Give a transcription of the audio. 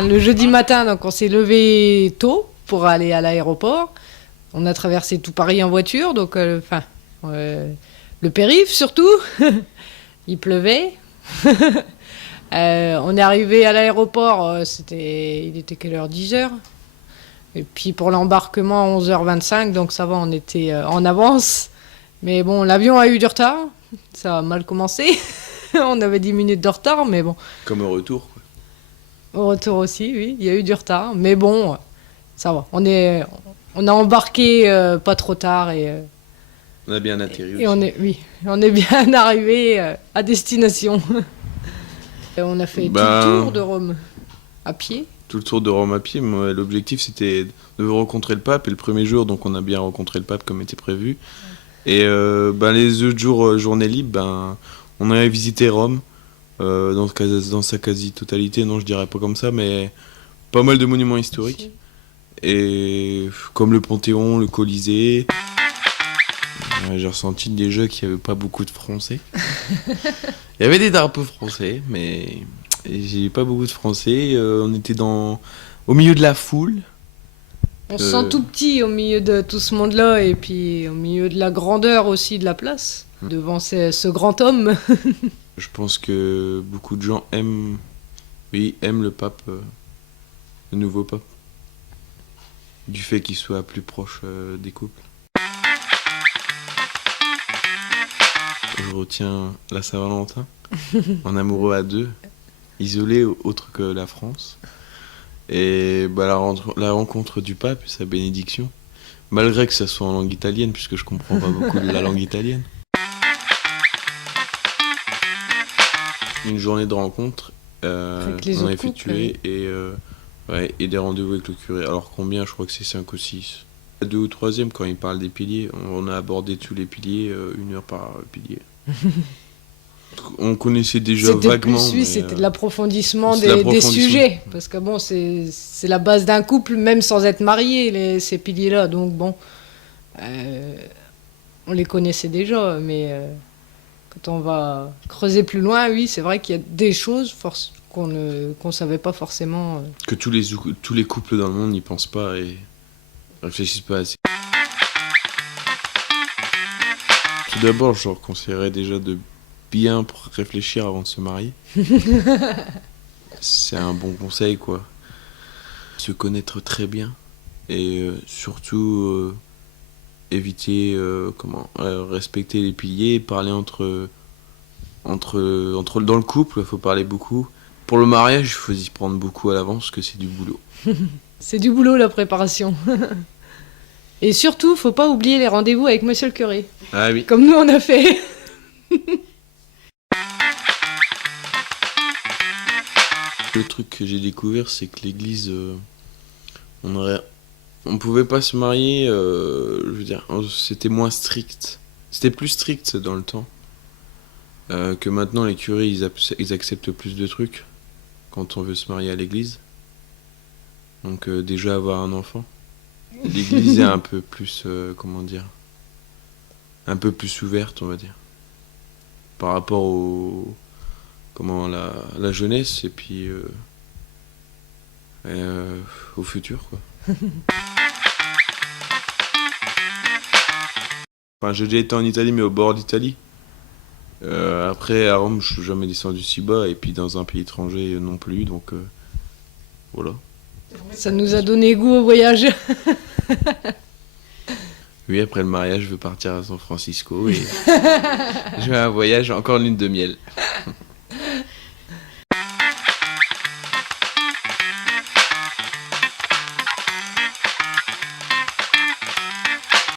Le jeudi matin, donc on s'est levé tôt pour aller à l'aéroport. On a traversé tout Paris en voiture, donc le périph' surtout. Il pleuvait. On est arrivé à l'aéroport, il était quelle heure? 10h. Et puis pour l'embarquement, 11h25, donc ça va, on était en avance. Mais bon, l'avion a eu du retard. Ça a mal commencé. On avait 10 minutes de retard, mais bon. Comme au retour, quoi. Au retour aussi, oui, il y a eu du retard. Mais bon, ça va. On a embarqué pas trop tard On a bien atterri et aussi. on est bien arrivé à destination. Et on a fait tout le tour de Rome à pied. Tout le tour de Rome à pied. Moi, l'objectif, c'était de rencontrer le pape. Et le premier jour, donc on a bien rencontré le pape comme était prévu. Et les autres jours, journée libre, on a visité Rome dans sa quasi-totalité. Non, je dirais pas comme ça, mais pas mal de monuments historiques. Et comme le Panthéon, le Colisée. J'ai ressenti déjà qu'il n'y avait pas beaucoup de Français. Il y avait des drapeaux français, mais j'ai pas beaucoup de Français. On était au milieu de la foule. On se sent tout petit au milieu de tout ce monde-là et puis au milieu de la grandeur aussi de la place, devant ce grand homme. Je pense que beaucoup de gens aiment le pape, le nouveau pape, du fait qu'il soit plus proche des couples. Je retiens la Saint-Valentin, en amoureux à deux, isolé autre que la France. Et la rencontre du pape et sa bénédiction, malgré que ça soit en langue italienne, puisque je comprends pas beaucoup de la langue italienne. Une journée de rencontre, on a effectué et des rendez-vous avec le curé. Alors combien? Je crois que c'est 5 ou 6. La 2 ou 3e, quand il parle des piliers, on a abordé tous les piliers, 1 heure par pilier. On connaissait déjà vaguement. C'était de l'approfondissement des sujets. Parce que bon, c'est la base d'un couple, même sans être marié, ces piliers-là. Donc bon, on les connaissait déjà, mais quand on va creuser plus loin, oui, c'est vrai qu'il y a des choses qu'on savait pas forcément. Que tous les couples dans le monde n'y pensent pas et réfléchissent pas assez. Tout d'abord, je leur conseillerais déjà de bien réfléchir avant de se marier. C'est un bon conseil, quoi. Se connaître très bien et surtout éviter respecter les piliers, parler dans le couple, il faut parler beaucoup. Pour le mariage, il faut y prendre beaucoup à l'avance parce que c'est du boulot. C'est du boulot, la préparation. Et surtout, faut pas oublier les rendez-vous avec monsieur le curé. Ah oui. Comme nous on a fait. Le truc que j'ai découvert, c'est que l'église, on pouvait pas se marier, je veux dire, c'était moins strict. C'était plus strict dans le temps. Que maintenant, les curés, ils acceptent plus de trucs quand on veut se marier à l'église. Donc déjà avoir un enfant. L'église est un peu plus, un peu plus ouverte, on va dire. Par rapport la jeunesse et puis au futur, quoi. Enfin, j'ai déjà été en Italie, mais au bord d'Italie. Après, à Rome, je suis jamais descendu si bas, et puis dans un pays étranger non plus, donc voilà. Ça nous a donné goût au voyage. Oui, après le mariage, je veux partir à San Francisco et je vais à un voyage, encore une lune de miel.